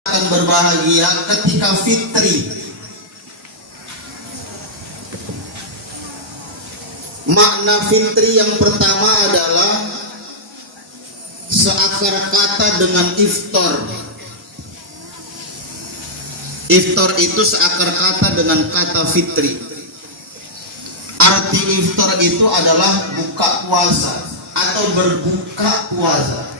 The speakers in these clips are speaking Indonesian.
akan berbahagia ketika fitri. Makna fitri yang pertama adalah seakar kata dengan iftar. Iftar itu seakar kata dengan kata fitri. Arti iftar itu adalah buka puasa atau berbuka puasa.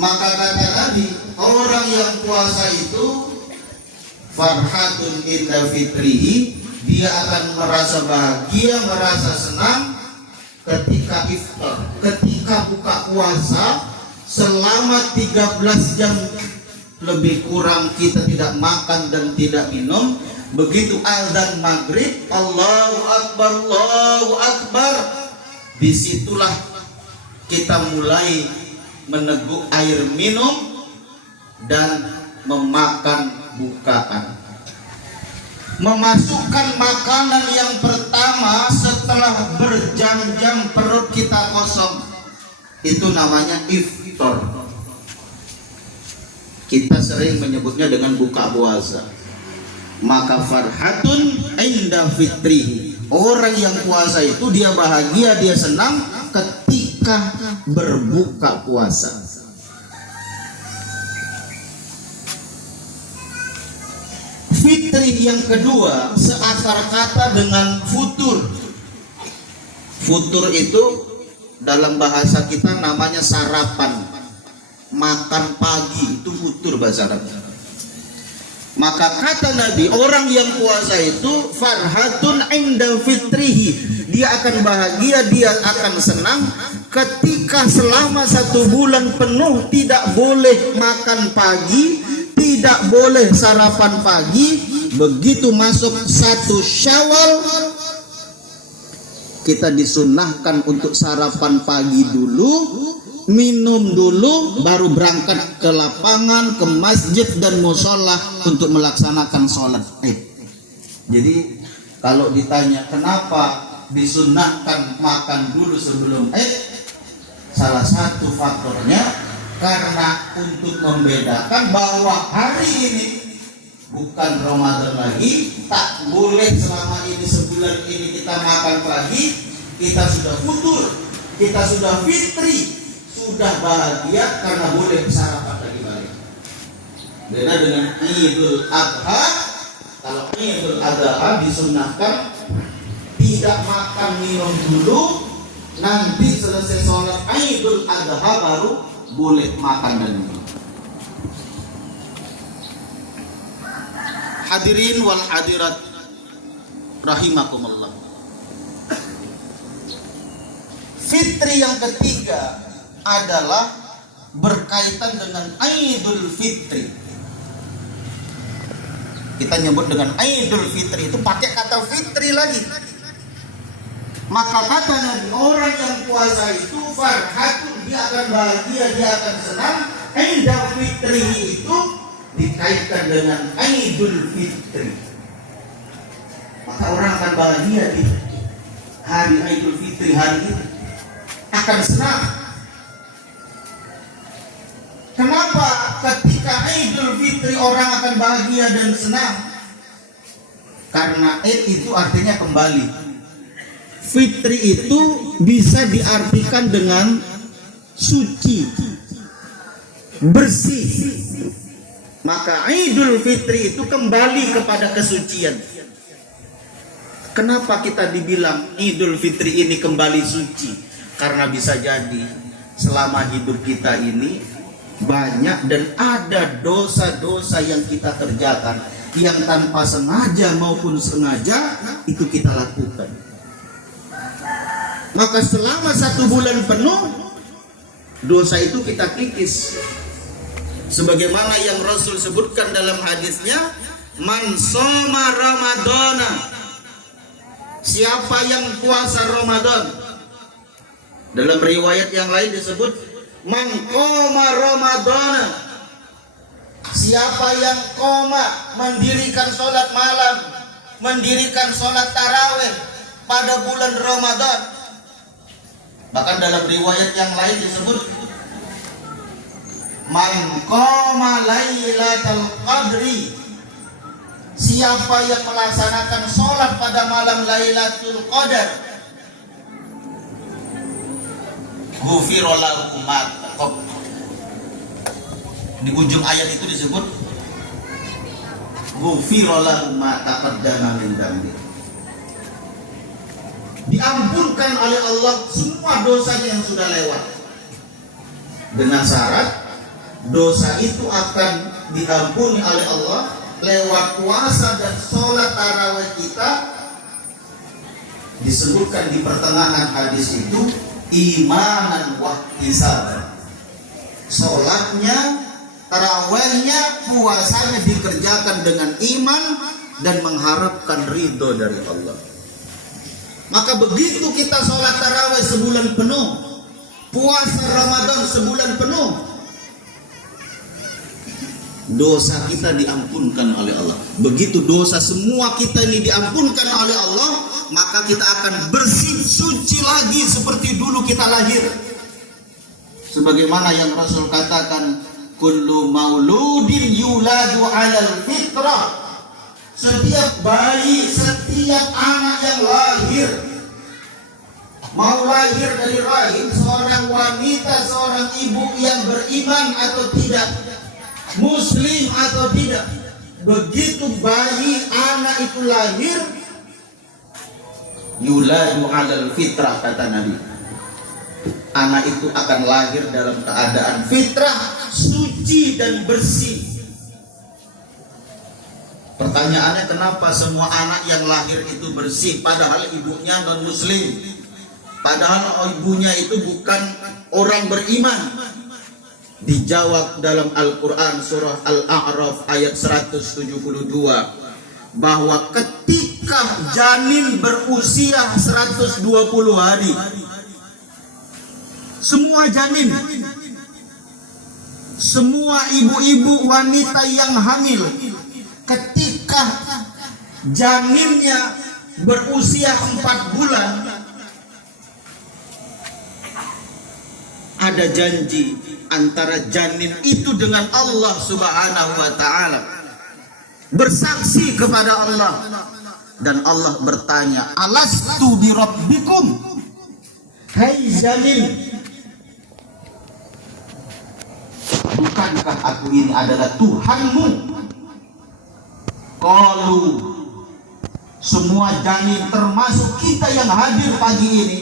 Maka kata Nabi, orang yang puasa itu farhatun inda fitrihi, dia akan merasa bahagia, merasa senang ketika iftar, ketika buka puasa selama 13 jam lebih kurang kita tidak makan dan tidak minum. Begitu azan maghrib, Allahu Akbar, Allahu Akbar, disitulah kita mulai meneguk air minum dan memakan bukaan. Memasukkan makanan yang pertama setelah berjam-jam perut kita kosong, itu namanya iftar. Kita sering menyebutnya dengan buka puasa. Maka farhatun inda fitrihi, orang yang puasa itu dia bahagia, dia senang ketika berbuka puasa. Fitri yang kedua seakar kata dengan futur. Futur itu dalam bahasa kita namanya sarapan, makan pagi, itu futur bahasa Arabnya. Maka kata Nabi, orang yang puasa itu farhatun inda fitrihi, dia akan bahagia, dia akan senang ketika selama 1 bulan penuh tidak boleh makan pagi, tidak boleh sarapan pagi. Begitu masuk 1 Syawal, kita disunnahkan untuk sarapan pagi dulu, minum dulu, baru berangkat ke lapangan, ke masjid dan musola untuk melaksanakan sholat Id. Jadi kalau ditanya kenapa disunnahkan makan dulu sebelum Id, salah satu faktornya karena untuk membedakan bahwa hari ini bukan Ramadan lagi, tak boleh selama ini sebulan ini kita makan pagi, kita sudah futur, kita sudah fitri, sudah bahagia karena boleh sarapan lagi balik. Beda dengan Idul Adha. Kalau Idul Adha disunnahkan tidak makan minum dulu, nanti selesai sholat Idul Adha baru boleh makan dan minum. Hadirin wal hadirat rahimakumullah. Fitri yang ketiga adalah berkaitan dengan Idul Fitri. Kita nyebut dengan Idul Fitri itu pakai kata fitri lagi. Maka kata Nabi, orang yang puasa itu farhatun, dia akan bahagia, dia akan senang. Idul Fitri itu dikaitkan dengan Idul Fitri. Maka orang akan bahagia di hari Idul Fitri hari ini, akan senang. Kenapa ketika Idul Fitri orang akan bahagia dan senang? Karena Id itu artinya kembali. Fitri itu bisa diartikan dengan suci, bersih. Maka Idul Fitri itu kembali kepada kesucian. Kenapa kita dibilang Idul Fitri ini kembali suci? Karena bisa jadi selama hidup kita ini banyak dan ada dosa-dosa yang kita kerjakan yang tanpa sengaja maupun sengaja itu kita lakukan. Maka selama 1 bulan penuh dosa itu kita kikis. Sebagaimana yang Rasul sebutkan dalam hadisnya, man shoma ramadana, siapa yang puasa Ramadan. Dalam riwayat yang lain disebut man qoma ramadana, siapa yang qoma, mendirikan sholat malam, mendirikan sholat tarawih pada bulan Ramadan. Bahkan dalam riwayat yang lain disebut Man qama lailatul qadri, siapa yang melaksanakan sholat pada malam Lailatul Qadar, ghufira lahu ma taqaddama. Di ujung ayat itu disebut ghufira lahu ma taqaddama min dzambi. Diampunkan oleh Allah semua dosanya yang sudah lewat. Dengan syarat dosa itu akan diampuni oleh Allah lewat puasa dan sholat tarawih kita. Disebutkan di pertengahan hadis itu imanan wa ihtisaban. Sholatnya, tarawihnya, puasanya dikerjakan dengan iman dan mengharapkan ridho dari Allah. Maka begitu kita sholat tarawih sebulan penuh, puasa Ramadan sebulan penuh, dosa kita diampunkan oleh Allah. Begitu dosa semua kita ini diampunkan oleh Allah, maka kita akan bersih suci lagi seperti dulu kita lahir. Sebagaimana yang Rasul katakan, kullu mauludin yuladu 'alal fitrah. Setiap bayi, setiap anak yang lahir, mau lahir dari rahim seorang wanita, seorang ibu yang beriman atau tidak, muslim atau tidak, begitu bayi anak itu lahir, yuladu 'alal fitrah, kata Nabi. Anak itu akan lahir dalam keadaan fitrah, suci dan bersih. Pertanyaannya, kenapa semua anak yang lahir itu bersih padahal ibunya non muslim, padahal ibunya itu bukan orang beriman? Dijawab dalam Al-Quran surah Al-A'raf ayat 172 bahwa ketika janin berusia 120 hari, semua janin, semua ibu-ibu wanita yang hamil, ketika janinnya berusia 4 bulan, ada janji antara janin itu dengan Allah Subhanahu wa ta'ala, bersaksi kepada Allah, dan Allah bertanya, alastu bi rabbikum, hai janin, bukankah aku ini adalah Tuhanmu? Qalu, semua janin termasuk kita yang hadir pagi ini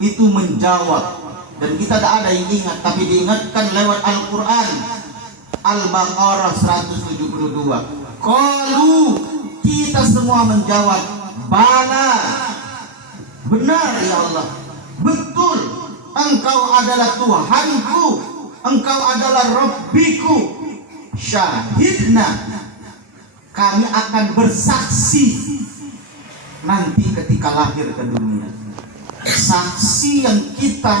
itu menjawab. Dan kita tidak ada yang ingat, tapi diingatkan lewat Al-Quran. Al-Baqarah 172. Qalu, kita semua menjawab, bala, benar ya Allah, betul, Engkau adalah Tuhanku, Engkau adalah Rabbiku. Syahidna, kami akan bersaksi nanti ketika lahir ke dunia. Saksi yang kita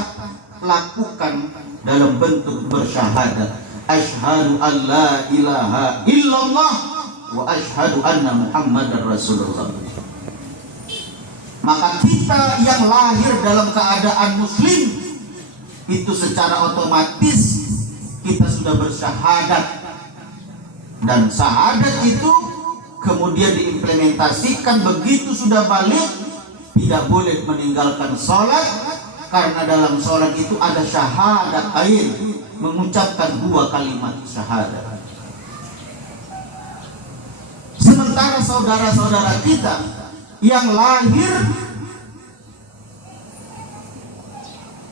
lakukan dalam bentuk bersyahadat, asyhadu an la ilaha illallah wa asyhadu anna muhammadar rasulullah. Maka kita yang lahir dalam keadaan muslim itu secara otomatis kita sudah bersyahadat, dan syahadat itu kemudian diimplementasikan. Begitu sudah balik, tidak boleh meninggalkan sholat, karena dalam sholat itu ada syahadat ain, mengucapkan 2 kalimat syahadat. Sementara saudara-saudara kita yang lahir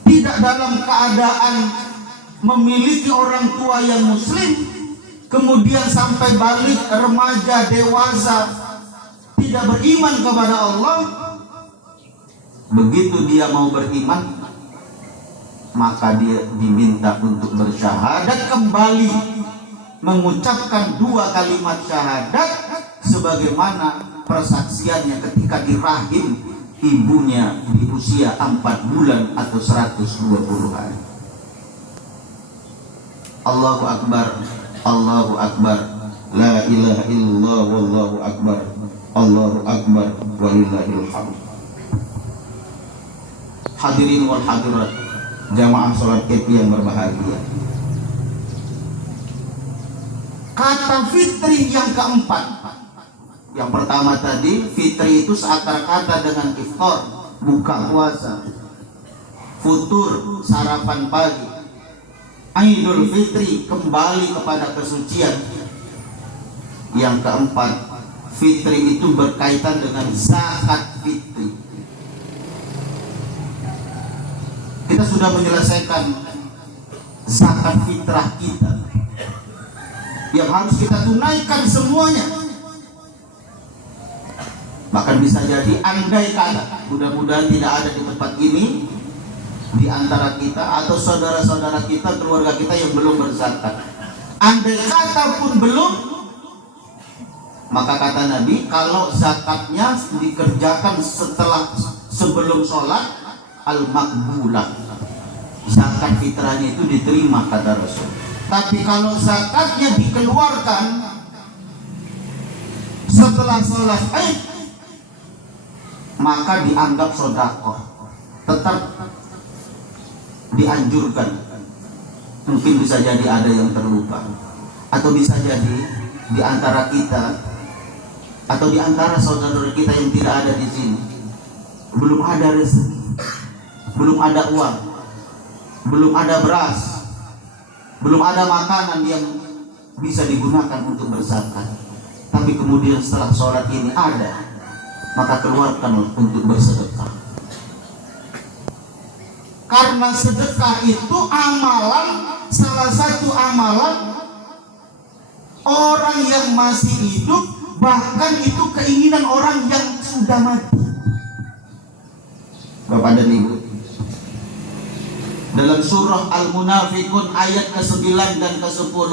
tidak dalam keadaan memiliki orang tua yang muslim, kemudian sampai balik remaja dewasa tidak beriman kepada Allah, begitu dia mau beriman, maka dia diminta untuk bersyahadat kembali, mengucapkan 2 kalimat syahadat sebagaimana persaksiannya ketika di rahim ibunya di usia 4 bulan atau 120 hari. Allahu Akbar, Allahu Akbar, la ilaha illallah, wallahu akbar, Allahu Akbar, walillahil hamd. Hadirin wal hadirat, jamaah salat Id yang berbahagia. Kata fitri yang keempat, yang pertama tadi fitri itu seakar kata dengan iftar, buka puasa, futur, sarapan pagi. Idul Fitri, kembali kepada kesucian. Yang keempat, fitri itu berkaitan dengan zakat fitri. Kita sudah menyelesaikan zakat fitrah kita yang harus kita tunaikan semuanya. Bahkan bisa jadi, andai kata, mudah-mudahan tidak ada di tempat ini di antara kita atau saudara-saudara kita, keluarga kita yang belum berzakat. Andai kata pun belum, maka kata Nabi, kalau zakatnya dikerjakan sebelum sholat, al-makbulah, zakat fitrahnya itu diterima, kata Rasul. Tapi kalau zakatnya dikeluarkan setelah sholat Id, maka dianggap sedekah. Tetap dianjurkan. Mungkin bisa jadi ada yang terlupa, atau bisa jadi di antara kita atau di antara saudara kita yang tidak ada di sini belum ada rezeki, belum ada uang, belum ada beras, belum ada makanan yang bisa digunakan untuk berzakat. Tapi kemudian setelah sholat ini ada, maka keluarkan untuk bersedekah. Karena sedekah itu amalan, salah satu amalan orang yang masih hidup, bahkan itu keinginan orang yang sudah mati. Bapak dan Ibu, dalam surah Al-Munafiqun ayat ke-9 dan ke-10,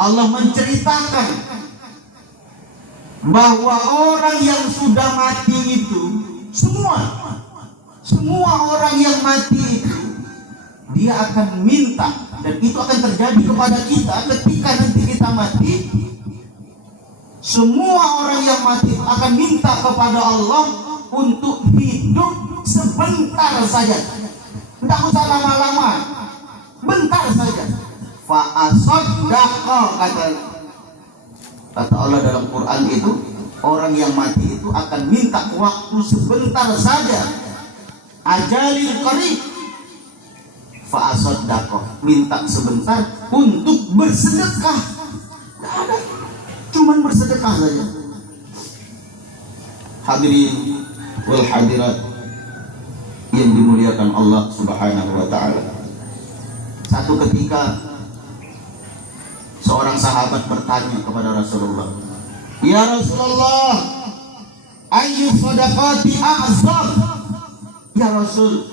Allah menceritakan bahwa orang yang sudah mati itu, semua orang yang mati itu, dia akan minta, dan itu akan terjadi kepada kita ketika nanti kita mati. Semua orang yang mati akan minta kepada Allah untuk hidup sebentar saja, tidak usah lama-lama, bentar saja. Fa'asaddaqa, kata Allah dalam Quran itu, orang yang mati itu akan minta waktu sebentar saja. Ajalil qarib, fa'asaddaqa, minta sebentar untuk bersedekah. Tidak ada, cuman bersedekah saja. Hadirin wal hadirat yang dimuliakan Allah Subhanahu wa ta'ala. Satu ketika seorang sahabat bertanya kepada Rasulullah, "Ya Rasulullah, ayyu shadaqati a'zam?" Ya Rasul,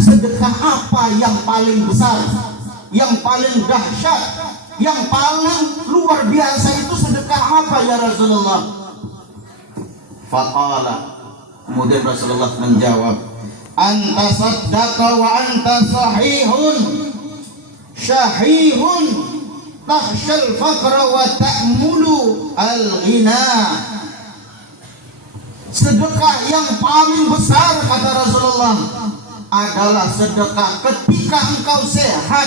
sedekah apa yang paling besar, yang paling dahsyat, yang paling luar biasa itu sedekah apa ya Rasulullah? Faqala, kemudian Rasulullah menjawab, "Anta saddaqa wa anta sahihun syahihun tahsyal faqra wa ta'mulu al-ghina." Sedekah yang paling besar, kata Rasulullah, adalah sedekah ketika engkau sehat.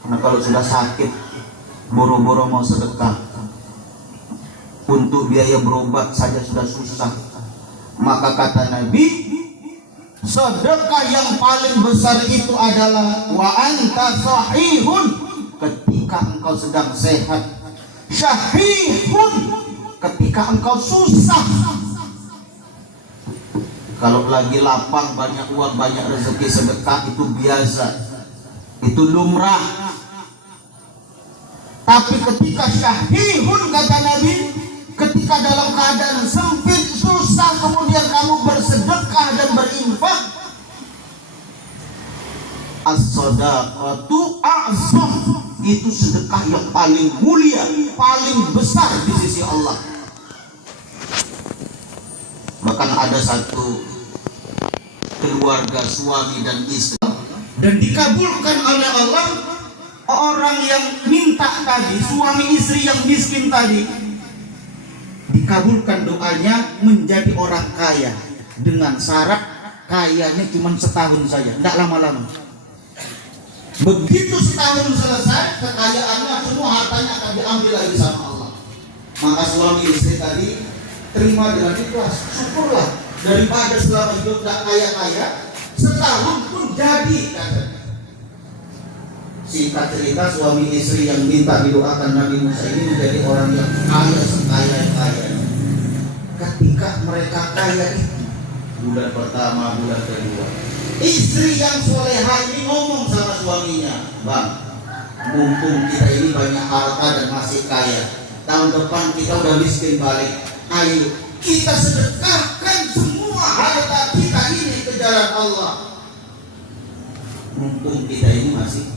Karena kalau sudah sakit, boro-boro mau sedekah, untuk biaya berobat saja sudah susah. Maka kata Nabi, sedekah yang paling besar itu adalah wa anta sahihun, ketika engkau sedang sehat, syahihun, ketika engkau susah. Kalau lagi lapang, banyak uang, banyak rezeki, sedekah itu biasa, itu lumrah. Tapi ketika syahihun, kata Nabi, ketika dalam keadaan sempit, susah, kemudian kamu bersedekah dan berinfak, as-shadaqatu a'zam, itu sedekah yang paling mulia, paling besar di sisi Allah. Bahkan ada satu keluarga suami dan istri, dan dikabulkan oleh Allah. Orang yang minta tadi, suami istri yang miskin tadi, dikabulkan doanya menjadi orang kaya, dengan syarat kayanya cuma setahun saja, tidak lama-lama. Begitu setahun selesai, kekayaannya semua hartanya akan diambil lagi sama Allah. Maka suami istri tadi terima dengan ikhlas, syukurlah, daripada selama hidup gak kaya-kaya, setahun pun jadi katanya. Singkat cerita, suami istri yang minta didoakan Nabi Musa ini menjadi orang yang kaya sekaya-kaya. Ketika mereka kaya itu, bulan pertama, bulan kedua, istri yang soleha ini ngomong sama suaminya, "Bang, mumpung kita ini banyak harta dan masih kaya, tahun depan kita udah miskin balik. Ayo kita sedekahkan semua harta kita ini ke jalan Allah. Mumpung kita ini masih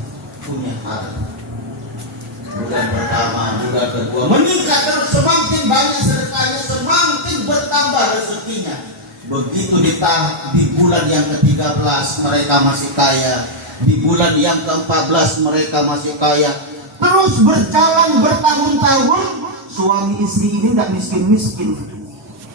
punya harta." Bulan pertama, bulan kedua meningkat terus, semakin banyak sedekahnya, semakin bertambah rezekinya. Begitu di bulan yang ke-13 mereka masih kaya, di bulan yang ke-14 mereka masih kaya. Terus berjalan bertahun-tahun, suami istri ini tidak miskin-miskin.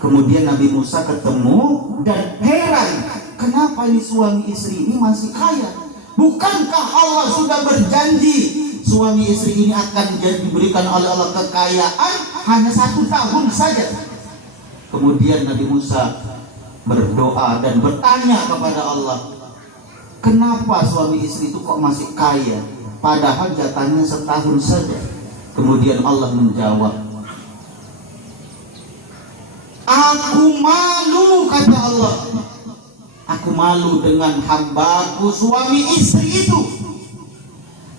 Kemudian Nabi Musa ketemu dan heran, kenapa ini suami istri ini masih kaya? Bukankah Allah sudah berjanji suami istri ini akan diberikan oleh Allah kekayaan hanya 1 tahun saja? Kemudian Nabi Musa berdoa dan bertanya kepada Allah, kenapa suami istri itu kok masih kaya padahal jatahnya setahun saja? Kemudian Allah menjawab, aku malu, kata Allah, aku malu dengan hambaku suami istri itu.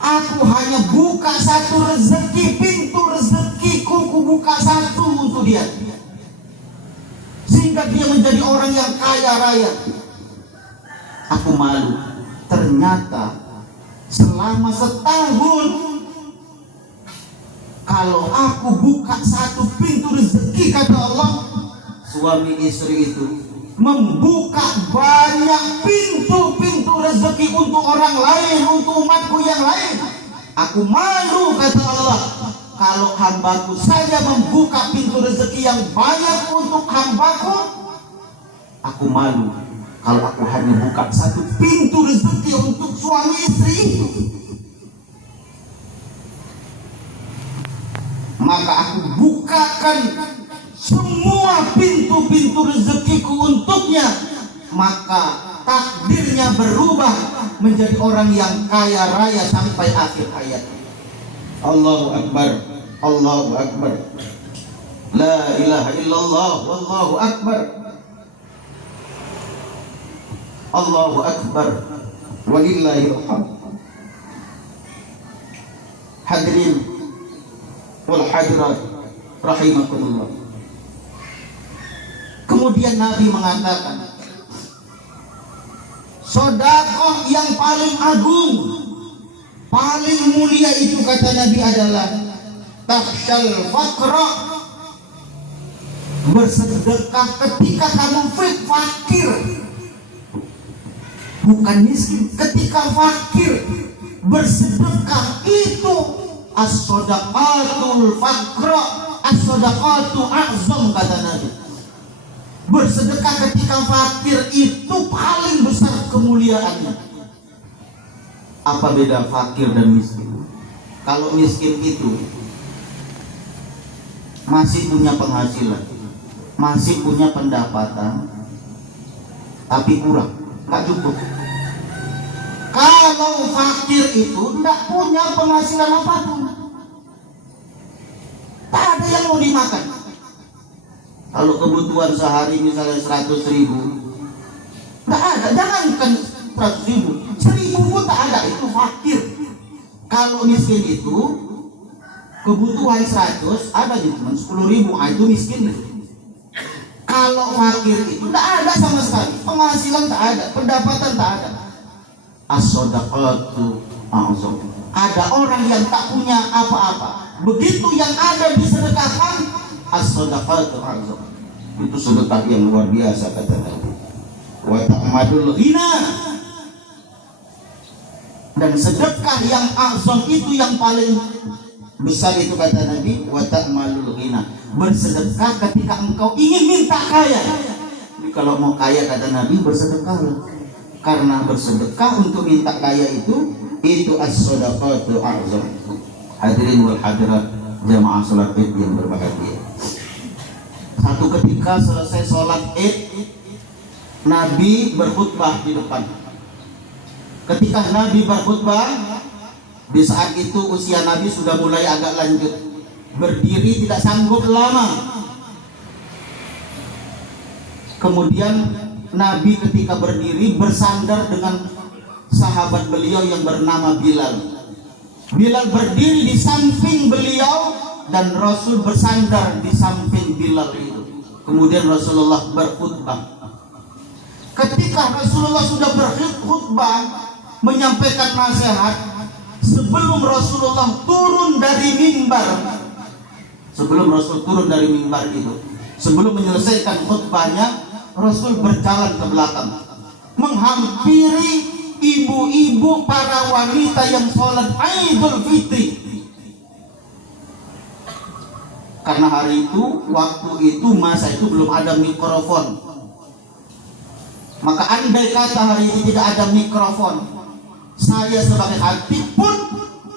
Aku hanya buka satu rezeki, pintu rezekiku kubuka satu untuk dia, sehingga dia menjadi orang yang kaya raya. Aku malu. Ternyata selama setahun, kalau aku buka satu pintu rezeki, kata Allah, suami istri itu membuka banyak pintu-pintu rezeki untuk orang lain, untuk umatku yang lain. Aku malu, kata Allah, kalau hambaku saja membuka pintu rezeki yang banyak untuk hambaku. Aku malu kalau aku hanya buka satu pintu rezeki untuk suami istri itu. Maka aku bukakan semua pintu-pintu rezekiku untuknya. Maka takdirnya berubah menjadi orang yang kaya raya sampai akhir hayat. Allahu Akbar, Allahu Akbar, la ilaha illallah, wallahu akbar, Allahu Akbar, walillahil hamd. Hadirin wal hadirat rahimakumullah. Kemudian Nabi mengatakan, sedekah yang paling agung, paling mulia itu, kata Nabi, adalah takhsyal faqra, bersedekah ketika kamu fakir, bukan miskin, ketika fakir. Bersedekah itu as-sadaqatul faqra, as-sadaqatu a'zam, kata Nabi. Bersedekah ketika fakir itu paling besar kemuliaannya. Apa beda fakir dan miskin? Kalau miskin itu masih punya penghasilan, masih punya pendapatan, tapi kurang, nggak cukup. Kalau fakir itu tidak punya penghasilan apapun, tak ada yang mau dimakan. Kalau kebutuhan sehari misalnya 100.000, nggak ada, jangankan 100.000, 1.000 pun tak ada, itu fakir. Kalau miskin itu kebutuhan 100, ada cuma 10.000, itu miskin. Kalau fakir itu nggak ada sama sekali, penghasilan tak ada, pendapatan tak ada. As-sadaqatu a'zam. Ada orang yang tak punya apa-apa, begitu yang ada disedekahkan. As-sadaqatu a'zam, itu sedekah yang luar biasa, kata Nabi. Wa ta'madul ghina, dan sedekah yang a'zam itu yang paling besar itu, kata Nabi, wa ta'malul ghina, bersedekah ketika engkau ingin minta kaya. Jadi kalau mau kaya, kata Nabi, bersedekahlah. Karena bersedekah untuk minta kaya itu Itu as-shadaqatu a'zam. Hadirin wal hadirat jamaah salat Id yang berbahagia. Satu ketika selesai sholat Id, Nabi berkhutbah di depan. Ketika Nabi berkhutbah, di saat itu usia Nabi sudah mulai agak lanjut, berdiri tidak sanggup lama. Kemudian Nabi ketika berdiri bersandar dengan sahabat beliau yang bernama Bilal. Bilal berdiri di samping beliau dan Rasul bersandar di samping Bilal itu. Kemudian Rasulullah berkhutbah. Ketika Rasulullah sudah berkhutbah menyampaikan nasihat, sebelum Rasulullah turun dari mimbar, sebelum Rasul turun dari mimbar itu, sebelum menyelesaikan khutbahnya, Rasul berjalan ke belakang, menghampiri ibu-ibu para wanita yang sholat Idul Fitri. Karena hari itu, waktu itu, masa itu belum ada mikrofon. Maka andai kata hari ini tidak ada mikrofon, saya sebagai khatib pun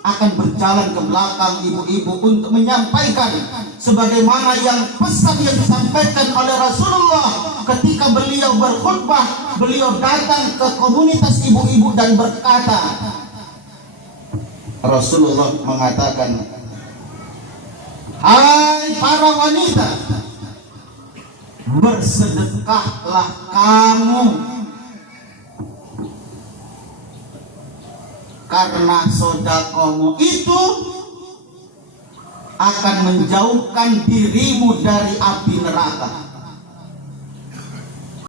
akan berjalan ke belakang ibu-ibu untuk menyampaikan sebagaimana yang pesan yang disampaikan oleh Rasulullah ketika beliau berkhutbah. Beliau datang ke komunitas ibu-ibu dan berkata, Rasulullah mengatakan, hai para wanita, bersedekahlah kamu, karena sedekahmu itu akan menjauhkan dirimu dari api neraka.